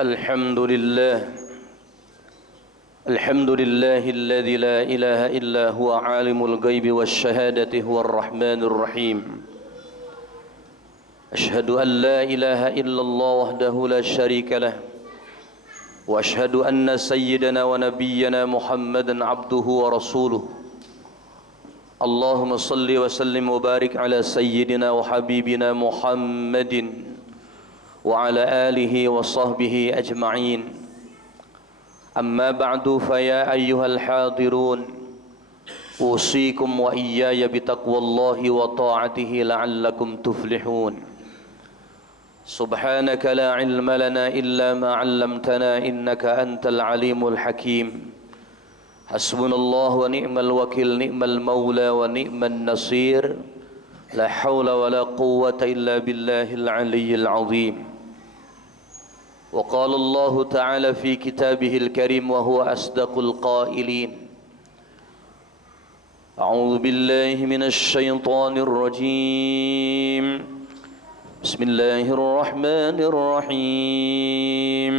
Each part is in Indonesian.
الحمد لله الحمد لله الذي لا إله إلا هو عالم الغيب والشهادة هو الرحمن الرحيم أشهد أن لا إله إلا الله وحده لا شريك له وأشهد أن سيدنا ونبينا محمدا عبده ورسوله اللهم صل وسلم وبارك على سيدنا وحبيبنا محمد وعلى آله وصحبه أجمعين أما بعد فيا أيها الحاضرون أوصيكم وإياي بتقوى الله وطاعته لعلكم تفلحون سبحانك لا علم لنا إلا ما علمتنا إنك أنت العليم الحكيم حسبنا الله ونعم الوكيل نعم المولى ونعم النصير لا حول ولا قوة إلا بالله العلي العظيم وقال الله تعالى في كتابه الكريم وهو أصدق القائلين أعوذ بالله من الشيطان الرجيم بسم الله الرحمن الرحيم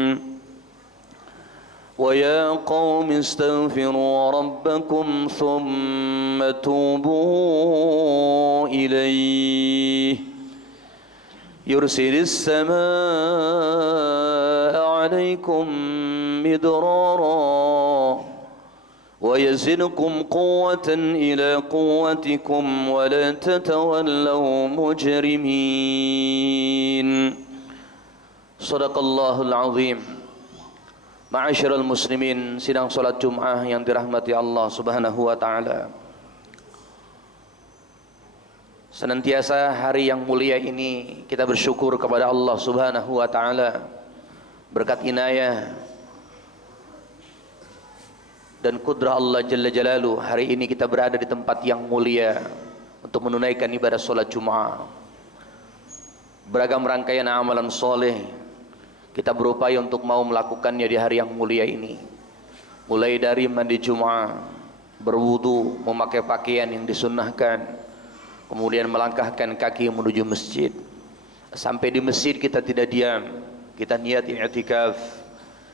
ويا قوم استغفروا ربكم ثم توبوا إليه يرسل السماء عليكم مدرارا ويزدكم قوة إلى قوتكم ولا تتولوا مجرمين صدق الله العظيم. Ma'asyiral muslimin, sidang salat Jum'ah yang dirahmati Allah Subhanahu wa taala. Senantiasa hari yang mulia ini kita bersyukur kepada Allah Subhanahu wa taala berkat inayah dan kudrah Allah Jalla Jalaluhu. Hari ini kita berada di tempat yang mulia untuk menunaikan ibadah salat Jum'ah. Beragam rangkaian amalan soleh kita berupaya untuk mau melakukannya di hari yang mulia ini. Mulai dari mandi Jum'ah, berwudu, memakai pakaian yang disunnahkan, kemudian melangkahkan kaki menuju masjid. Sampai di masjid kita tidak diam, kita niat i'tikaf,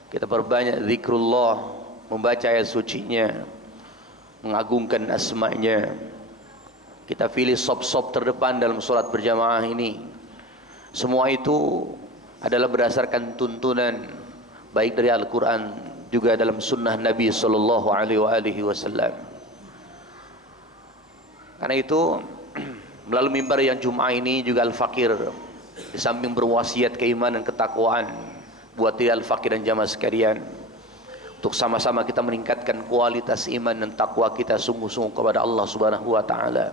kita perbanyak zikrullah, membaca ayat sucinya, mengagungkan asma'nya. Kita pilih sop-sop terdepan dalam sholat berjamaah ini. Semua itu adalah berdasarkan tuntunan baik dari Al-Quran juga dalam sunnah Nabi Sallallahu Alaihi Wasallam. Karena itu melalui mimbar yang Jum'ah ini juga Al-Fakir di samping berwasiat keimanan ketakwaan buat Al-Fakir dan jamaah sekalian untuk sama-sama kita meningkatkan kualitas iman dan takwa kita sungguh-sungguh kepada Allah Subhanahu wa taala.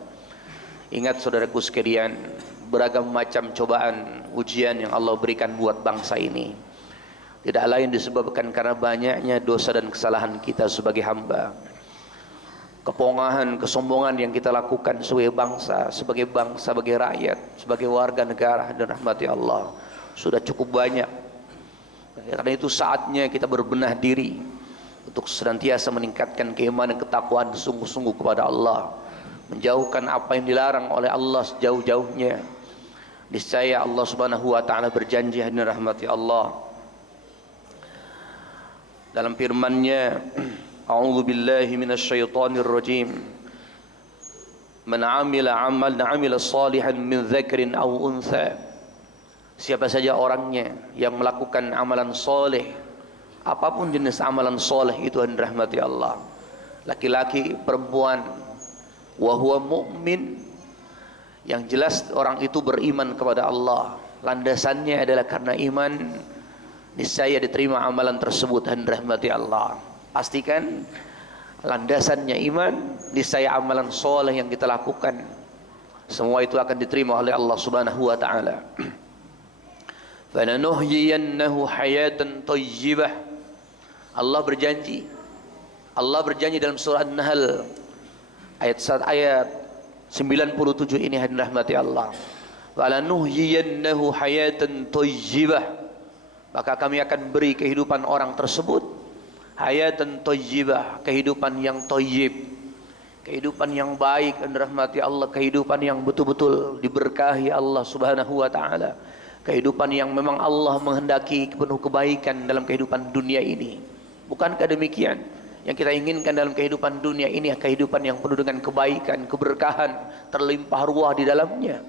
Ingat saudaraku sekalian, beragam macam cobaan, ujian yang Allah berikan buat bangsa ini tidak lain disebabkan karena banyaknya dosa dan kesalahan kita sebagai hamba. Kepongahan, kesombongan yang kita lakukan sebagai bangsa, sebagai rakyat, sebagai warga negara dan rahmati Allah sudah cukup banyak. Karena itu saatnya kita berbenah diri untuk senantiasa meningkatkan keimanan dan ketakwaan sungguh-sungguh kepada Allah, menjauhkan apa yang dilarang oleh Allah sejauh-jauhnya. Niscaya Allah Subhanahu wa taala berjanji dan rahmati Allah dalam firman-Nya, A'udzu billahi minasyaitonir rajim. Man 'amila salihan min dzakarin aw untha. Siapa saja orangnya yang melakukan amalan soleh, apapun jenis amalan soleh itu dan rahmati Allah, laki-laki, perempuan, wa huwa mu'min, yang jelas orang itu beriman kepada Allah, landasannya adalah karena iman, niscaya diterima amalan tersebut dan rahmati Allah. Pastikan landasannya iman, niscaya amalan soleh yang kita lakukan semua itu akan diterima oleh Allah Subhanahu wa taala. Falanuhyiyannahu hayatan thayyibah. Allah berjanji dalam surah An-Nahl ayat 97 ini hadirin rahmati Allah. Falanuhyiyannahu hayatan thayyibah. Maka kami akan beri kehidupan orang tersebut hayatan thayyibah, kehidupan yang thayyib, kehidupan yang baik dan rahmati Allah, kehidupan yang betul-betul diberkahi Allah Subhanahu wa taala. kehidupan yang memang Allah menghendaki penuh kebaikan dalam kehidupan dunia ini. Bukankah demikian? Yang kita inginkan dalam kehidupan dunia ini kehidupan yang penuh dengan kebaikan, keberkahan, terlimpah ruah di dalamnya.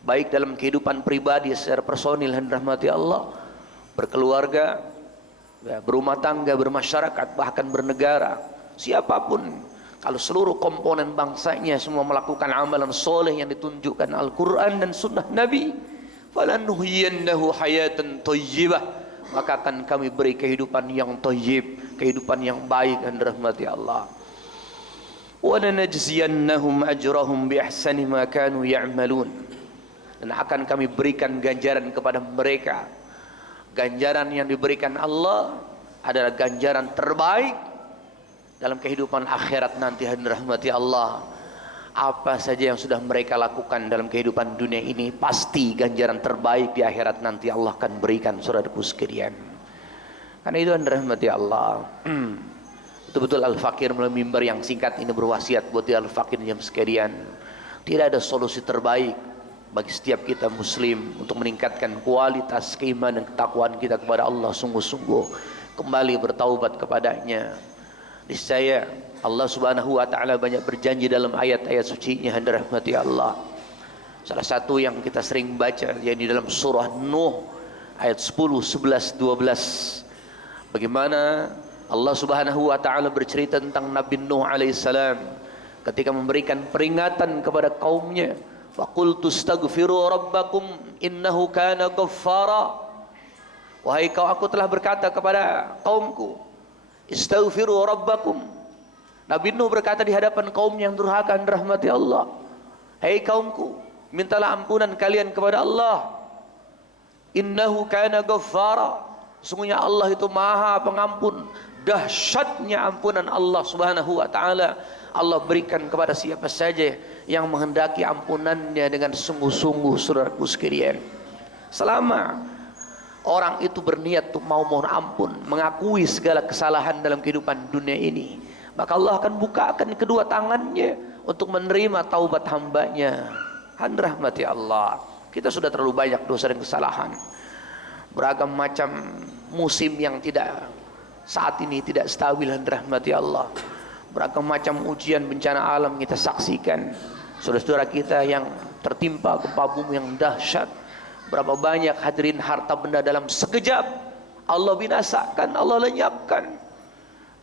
Baik dalam kehidupan pribadi secara personil dan rahmati Allah, berkeluarga, berumah tangga, bermasyarakat, bahkan bernegara. Siapapun, kalau seluruh komponen bangsanya semua melakukan amalan soleh yang ditunjukkan Al-Quran dan Sunnah Nabi, falanuhyiyannahu hayatan thayyibah, maka akan kami beri kehidupan yang thayyib, kehidupan yang baik dan rahmati Allah. Wa lanajziyannahum ajrahum bi ahsani ma kanu ya'malun, dan akan kami berikan ganjaran kepada mereka. Ganjaran yang diberikan Allah adalah ganjaran terbaik dalam kehidupan akhirat nanti dan rahmati Allah. Apa saja yang sudah mereka lakukan dalam kehidupan dunia ini, pasti ganjaran terbaik di akhirat nanti Allah akan berikan, saudaraku sekalian. Karena itu dan rahmati Allah. Betul-betul Al-Fakir melalui mimbar yang singkat ini berwasiat buat Al-Fakir jam sekalian, tidak ada solusi terbaik bagi setiap kita muslim untuk meningkatkan kualitas keimanan dan ketakwaan kita kepada Allah sungguh-sungguh, kembali bertaubat kepadanya. Niscaya Allah Subhanahu wa taala banyak berjanji dalam ayat-ayat suci-Nya dan rahmati Allah. Salah satu yang kita sering baca yakni dalam surah Nuh ayat 10, 11, 12. Bagaimana Allah Subhanahu wa taala bercerita tentang Nabi Nuh alaihissalam ketika memberikan peringatan kepada kaumnya. Faqultu astaghfiru rabbakum innahu kana ghaffara. Wahai kaum, aku telah berkata kepada kaumku, istaghfiru rabbakum. Nabi Nuh berkata di hadapan kaum yang durhaka dan rahmati Allah, hai kaumku, mintalah ampunan kalian kepada Allah. Innahu kana ghaffara, sungguhnya Allah itu maha pengampun. Dahsyatnya ampunan Allah Subhanahu wa taala Allah berikan kepada siapa saja yang menghendaki ampunannya dengan sungguh-sungguh, saudaraku sekalian. Selama orang itu berniat untuk mau mohon ampun, mengakui segala kesalahan dalam kehidupan dunia ini, maka Allah akan bukakan kedua tangannya untuk menerima taubat hambanya. Han rahmati Allah, kita sudah terlalu banyak dosa dan kesalahan. Beragam macam musim yang saat ini tidak stabil dan rahmati Allah. Beragam macam ujian bencana alam kita saksikan. Saudara-saudara kita yang tertimpa gempa bumi yang dahsyat, berapa banyak hadirin harta benda dalam sekejap Allah binasakan, Allah lenyapkan.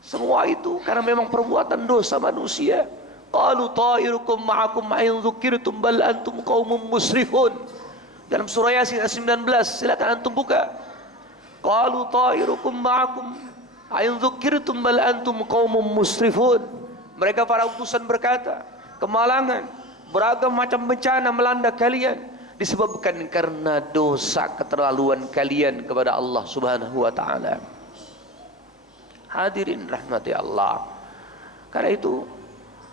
Semua itu karena memang perbuatan dosa manusia. Qalu ta'irukum ma'akum ma'in dzukirtum bal antum qaumun musrifun. Dalam surah Yasin ayat 19, silakan antum buka. Qalu ta'irukum ma'akum ma'in dzukirtum bal antum qaumun musrifun. Mereka para utusan berkata, kemalangan, beragam macam bencana melanda kalian disebabkan karena dosa keterlaluan kalian kepada Allah Subhanahu wa taala. Hadirin rahmati Allah. Karena itu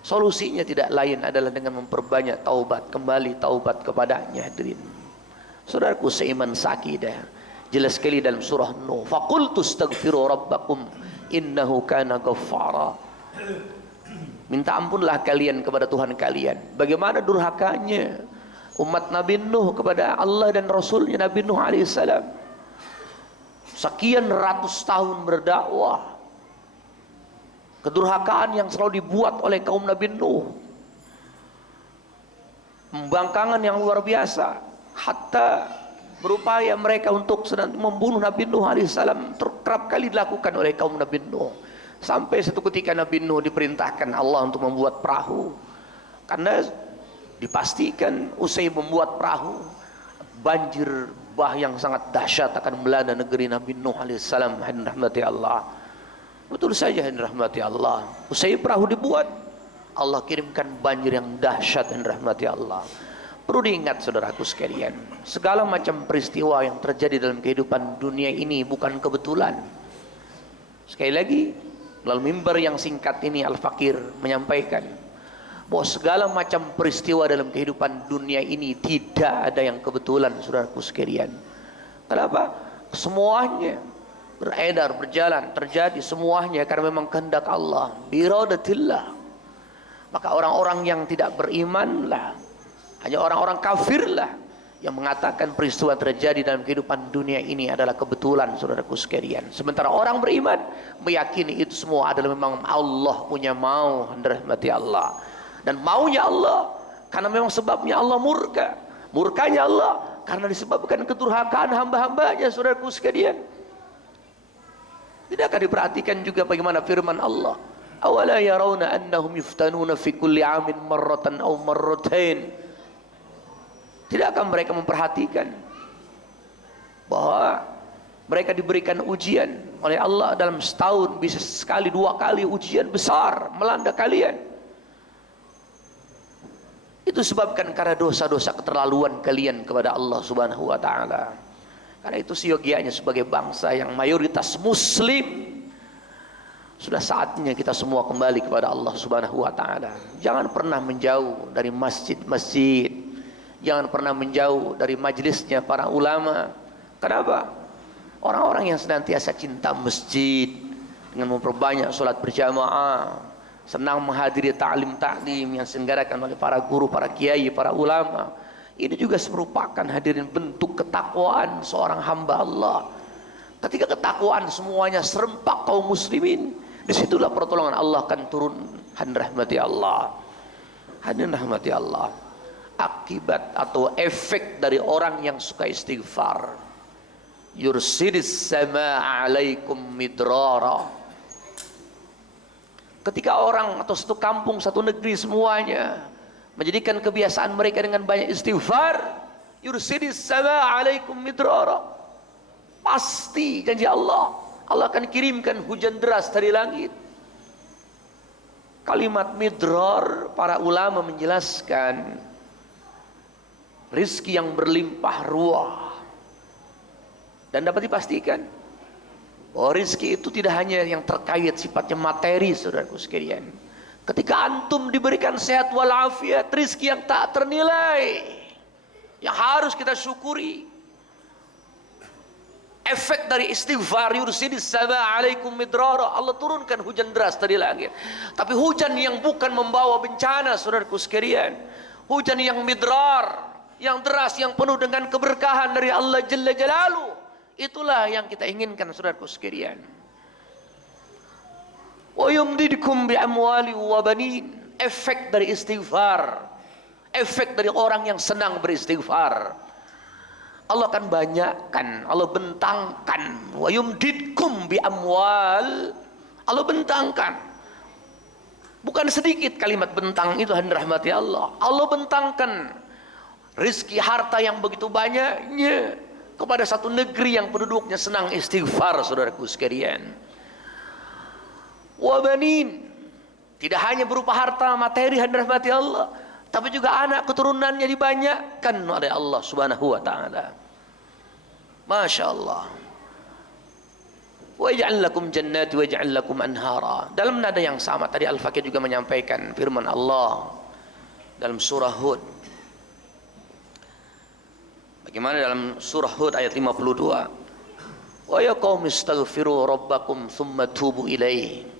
solusinya tidak lain adalah dengan memperbanyak taubat, kembali taubat kepadanya. Hadirin saudaraku seiman sakidah, jelas sekali dalam surah Nuh, faqultu astaghfiru rabbakum innahu kana ghaffara. Minta ampunlah kalian kepada Tuhan kalian. Bagaimana durhakanya umat Nabi Nuh kepada Allah dan Rasulnya Nabi Nuh alaihissalam. Sekian ratus tahun berdakwah, kedurhakaan yang selalu dibuat oleh kaum Nabi Nuh, pembangkangan yang luar biasa, hatta berupaya mereka untuk membunuh Nabi Nuh alaihissalam kerap kali dilakukan oleh kaum Nabi Nuh. Sampai satu ketika Nabi Nuh diperintahkan Allah untuk membuat perahu, karena dipastikan usai membuat perahu banjir bah yang sangat dahsyat akan melanda negeri Nabi Nuh alaihissalam. Rahmati Allah, betul saja rahmati Allah. Usai perahu dibuat, Allah kirimkan banjir yang dahsyat dan rahmati Allah. Perlu diingat saudaraku sekalian, segala macam peristiwa yang terjadi dalam kehidupan dunia ini bukan kebetulan. Sekali lagi, melalui mimbar yang singkat ini Al-Fakir menyampaikan bahwa segala macam peristiwa dalam kehidupan dunia ini tidak ada yang kebetulan, saudaraku sekalian. Kenapa? Semuanya beredar, berjalan, terjadi semuanya karena memang kehendak Allah, biradatillah. Maka orang-orang yang tidak beriman lah, hanya orang-orang kafir lah yang mengatakan peristiwa terjadi dalam kehidupan dunia ini adalah kebetulan, saudaraku sekalian. Sementara orang beriman meyakini itu semua adalah memang Allah punya mau, rahmati Allah. Dan maunya Allah karena memang sebabnya Allah murka. Murkanya Allah karena disebabkan kedurhakaan hamba-hambanya, saudaraku sekalian. Tidak akan diperhatikan juga bagaimana firman Allah, awala yarawna annahum yuftanuna fi kulli amin marratan aw marratain. Tidak akan mereka memperhatikan bahwa mereka diberikan ujian oleh Allah dalam setahun, bisa sekali dua kali ujian besar melanda kalian. Itu sebabkan karena dosa-dosa keterlaluan kalian kepada Allah Subhanahu wa taala. Karena itu seyogianya sebagai bangsa yang mayoritas muslim, sudah saatnya kita semua kembali kepada Allah Subhanahu wa taala. Jangan pernah menjauh dari masjid-masjid. Jangan pernah menjauh dari majelisnya para ulama. Kenapa? Orang-orang yang senantiasa cinta masjid dengan memperbanyak sholat berjamaah, senang menghadiri ta'lim yang diselenggarakan oleh para guru, para kiai, para ulama. Ini juga merupakan hadirin bentuk ketakwaan seorang hamba Allah. Ketika ketakwaan semuanya serempak kaum muslimin, disitulah pertolongan Allah akan turun. Hadirin rahmati Allah. Hadirin rahmati Allah. Akibat atau efek dari orang yang suka istighfar, yursidis samaa alaikum midrara. Ketika orang atau satu kampung, satu negeri semuanya menjadikan kebiasaan mereka dengan banyak istighfar, yursidis samaa alaikum midrara, pasti janji Allah, Allah akan kirimkan hujan deras dari langit. Kalimat midrar, para ulama menjelaskan rizki yang berlimpah ruah. Dan dapat dipastikan bahwa rizki itu tidak hanya yang terkait sifatnya materi, saudaraku sekalian. Ketika antum diberikan sehat walafiat, rizki yang tak ternilai, yang harus kita syukuri. Efek dari istighfar, yursidis samaa alaikum midrara, Allah turunkan hujan deras dari langit. Tapi hujan yang bukan membawa bencana, saudaraku sekalian. Hujan yang midrar, yang deras, yang penuh dengan keberkahan dari Allah Jalla Jalaluh. Itulah yang kita inginkan, saudaraku sekalian. Wa yumdidkum bi amwali wa banin. Efek dari istighfar, efek dari orang yang senang beristighfar, Allah akan banyakkan, Allah bentangkan. Wa yumdidkum bi amwal, Allah bentangkan. Bukan sedikit kalimat bentang itu, hadirin rahmati Allah. Allah bentangkan rizki harta yang begitu banyaknya kepada satu negeri yang penduduknya senang istighfar, saudaraku sekalian. Wabanin, tidak hanya berupa harta materi, hadirin rahmati Allah, tapi juga anak keturunannya dibanyakkan oleh Allah Subhanahu wa taala. Masya Allah. Wa yaj'al lakum jannati wa yaj'al lakum anhara. Dalam nada yang sama tadi Al-Fakih juga menyampaikan firman Allah dalam surah Hud. Bagaimana dalam surah Hud ayat 52? Wa ya qaumi astaghfiru rabbakum thumma tubu ilaihi.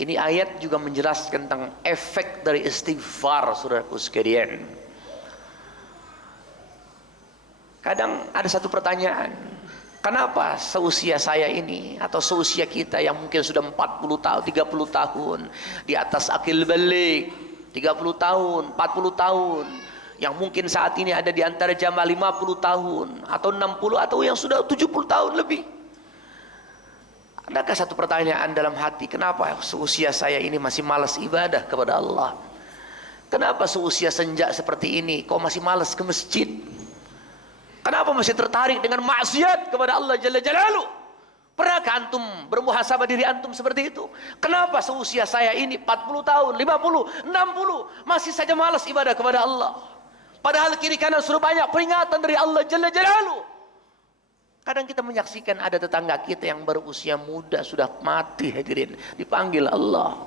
Ini ayat juga menjelaskan tentang efek dari istighfar, saudaraku sekalian. Kadang ada satu pertanyaan, kenapa seusia saya ini atau seusia kita yang mungkin sudah 40 tahun, 30 tahun, di atas akil balik, 30 tahun, 40 tahun, yang mungkin saat ini ada di antara jamaah 50 tahun atau 60 atau yang sudah 70 tahun lebih. Adakah satu pertanyaan dalam hati, kenapa seusia saya ini masih malas ibadah kepada Allah? Kenapa seusia senja seperti ini kau masih malas ke masjid? Kenapa masih tertarik dengan maksiat kepada Allah Jalla Jalaluh? Pernahkah antum bermuhasabah diri antum seperti itu? Kenapa seusia saya ini 40 tahun, 50, 60 masih saja malas ibadah kepada Allah? Padahal kiri kanan sudah banyak peringatan dari Allah Jalla Jalaluh. Kadang kita menyaksikan ada tetangga kita yang berusia muda sudah mati, hadirin, dipanggil Allah.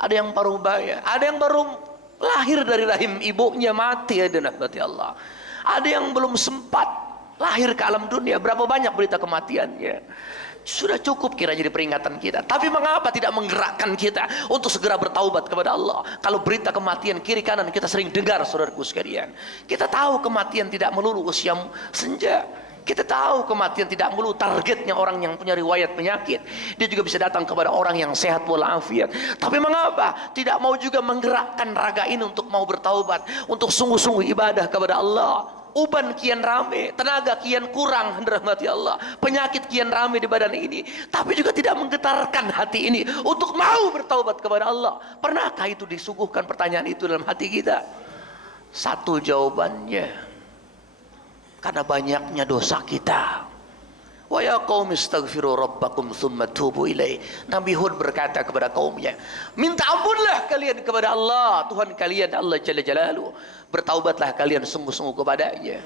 Ada yang baru baya, ada yang baru lahir dari rahim ibunya mati, hadirin rahmati Allah. Ada yang belum sempat lahir ke alam dunia, berapa banyak berita kematiannya. Sudah cukup kira jadi peringatan kita. Tapi mengapa tidak menggerakkan kita untuk segera bertaubat kepada Allah? Kalau berita kematian kiri kanan kita sering dengar, saudaraku sekalian. Kita tahu kematian tidak melulu usia senja. Kita tahu kematian tidak melulu targetnya orang yang punya riwayat penyakit. Dia juga bisa datang kepada orang yang sehat walafiat. Tapi mengapa tidak mau juga menggerakkan raga ini untuk mau bertaubat, untuk sungguh-sungguh ibadah kepada Allah? Uban kian rame, tenaga kian kurang, rahmati Allah. Penyakit kian rame di badan ini, tapi juga tidak menggetarkan hati ini untuk mau bertaubat kepada Allah. Pernahkah itu disuguhkan pertanyaan itu dalam hati kita? Satu jawabannya, karena banyaknya dosa kita. Wa ya qaumi astaghfiru rabbakum tsumma tubu ilaih. Nabi Hud berkata kepada kaumnya, minta ampunlah kalian kepada Allah, Tuhan kalian Allah Jalla Jalaluhu. Bertaubatlah kalian sungguh-sungguh kepadanya.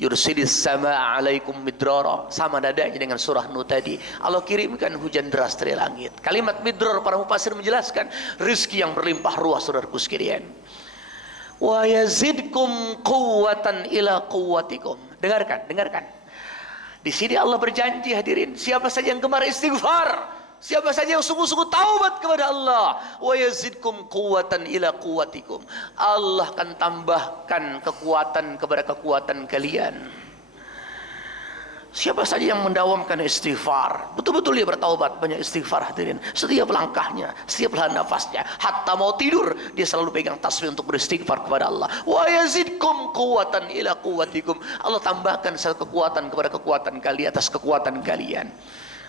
Yursilis samaa alaikum midrara, sama nadanya dengan surah Nuh tadi. Allah kirimkan hujan deras dari langit. Kalimat midrar para mufassir menjelaskan rezeki yang berlimpah ruah, saudaraku sekalian. Wa yazidkum quwwatan ila quwwatikum. Dengarkan. Di sini Allah berjanji, hadirin, siapa saja yang gemar istighfar, siapa saja yang sungguh-sungguh taubat kepada Allah, wa yazidkum quwwatan ila quwwatikum, Allah akan tambahkan kekuatan kepada kekuatan kalian. Siapa saja yang mendawamkan istighfar, betul-betul dia bertaubat, banyak istighfar, hadirin, setiap langkahnya, setiap lahan nafasnya, hatta mau tidur dia selalu pegang tasbih untuk beristighfar kepada Allah. Wa yazidkum quwwatan ila quwwatikum, Allah tambahkan satu kekuatan kepada kekuatan kalian, atas kekuatan kalian.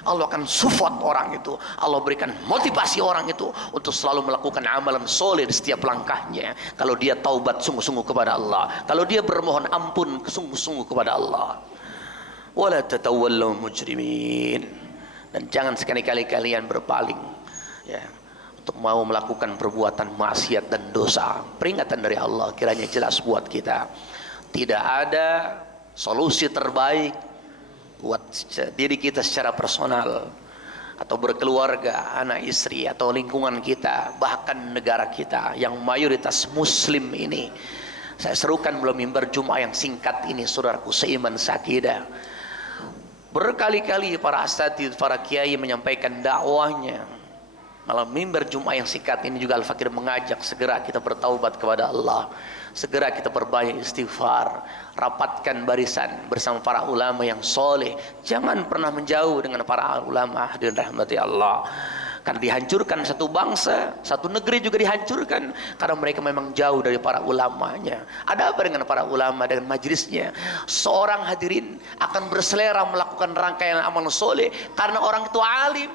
Allah akan support orang itu, Allah berikan motivasi orang itu untuk selalu melakukan amalan soleh di setiap langkahnya. Kalau dia taubat sungguh-sungguh kepada Allah, kalau dia bermohon ampun sungguh-sungguh kepada Allah. Wala tatawallu mujrimin, dan jangan sekali-kali kalian berpaling ya untuk mau melakukan perbuatan maksiat dan dosa. Peringatan dari Allah kiranya jelas buat kita. Tidak ada solusi terbaik buat diri kita secara personal atau berkeluarga, anak istri atau lingkungan kita, bahkan negara kita yang mayoritas muslim ini. Saya serukan belum mimbar Jumat yang singkat ini, saudaraku seiman sakidah. Berkali-kali para asatidz, para kiai menyampaikan dakwahnya. Malam mimbar Jumat yang singkat ini juga Al-Fakir mengajak segera kita bertaubat kepada Allah, segera kita perbanyak istighfar, rapatkan barisan bersama para ulama yang soleh. Jangan pernah menjauh dengan para ulama, hadirin rahmati Allah. Karena dihancurkan satu bangsa, satu negeri juga dihancurkan karena mereka memang jauh dari para ulamanya. Ada apa dengan para ulama, dengan majelisnya? Seorang hadirin akan berselera melakukan rangkaian amal soleh karena orang itu alim,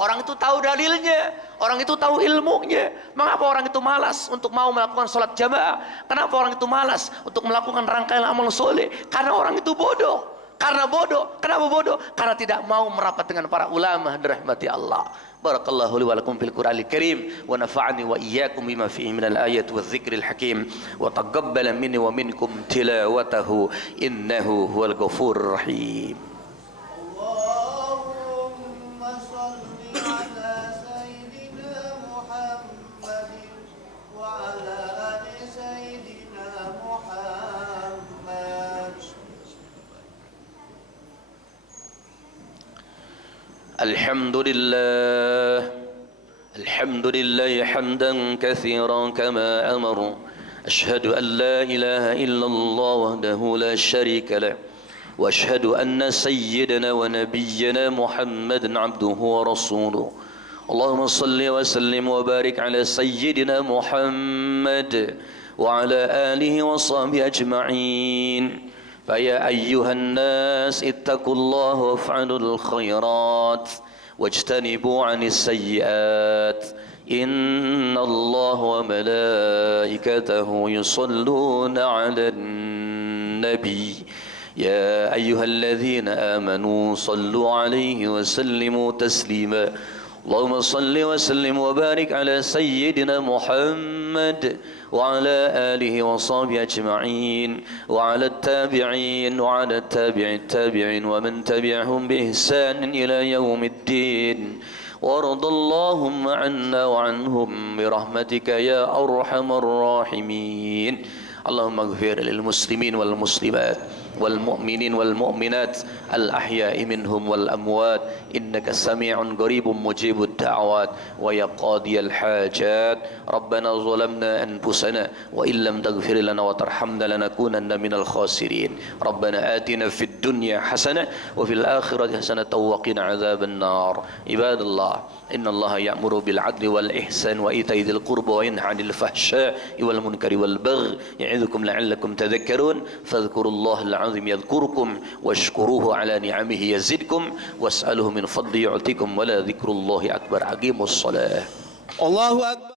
orang itu tahu dalilnya, orang itu tahu ilmunya. Mengapa orang itu malas untuk mau melakukan sholat jamaah? Kenapa orang itu malas untuk melakukan rangkaian amal soleh? Karena orang itu bodoh. Karena bodoh. Kenapa bodoh? Karena tidak mau merapat dengan para ulama, dirahmati Allah. Barakallahu li wa lakum fil Qur'anil Karim wa nafa'ani wa iyyakum bima fihi minal ayati wadh-dhikril hakim wa taqabbala minni wa minkum tilawatahu innahu huwal ghafurur rahim. Allahumma shalli ala sayyidina Muhammadin wa ala ali sayyidina Muhammad. الحمد لله حمدا كثيرا كما أمر. أشهد أن لا إله إلا الله وحده لا شريك له وأشهد أن سيدنا ونبينا محمدا عبده ورسوله. اللهم صل وسلم وبارك على سيدنا محمد وعلى آله وصحبه أجمعين. فيا أيها الناس اتقوا الله وافعلوا الخيرات واجتنبوا عن السيئات إن الله وملائكته يصلون على النبي يا أيها الذين آمنوا صلوا عليه وسلموا تسليما. اللهم صل وسلم وبارك على سيدنا محمد وعلى آله وصحبه أجمعين وعلى التابعين وعلى التابعين ومن تبعهم بإحسان إلى يوم الدين. وارض اللهم عنا وعنهم برحمتك يا أرحم الراحمين. اللهم اغفر للمسلمين والمسلمات والمؤمنين والمؤمنات الأحياء منهم والأموات إنك سميع قريب مجيب الدعوات ويا قاضي الحاجات ربنا ظلمنا أنفسنا وإن لم تغفر لنا وترحمنا لنكونن من الخاسرين ربنا آتنا في الدنيا حسنة وفي الآخرة حسنة وقنا عذاب النار عباد الله إن الله يأمر بالعدل والإحسان وإيتاء ذي القربى وينهى عن الفحشاء والمنكر والبغي يعظكم لعلكم تذكرون فاذكروا الله العظيم يذكركم واشكروه على نعمه يزدكم واسأله من فضله يعطيكم ولا ذكر الله أكبر أقيموا الصلاة الله أكبر.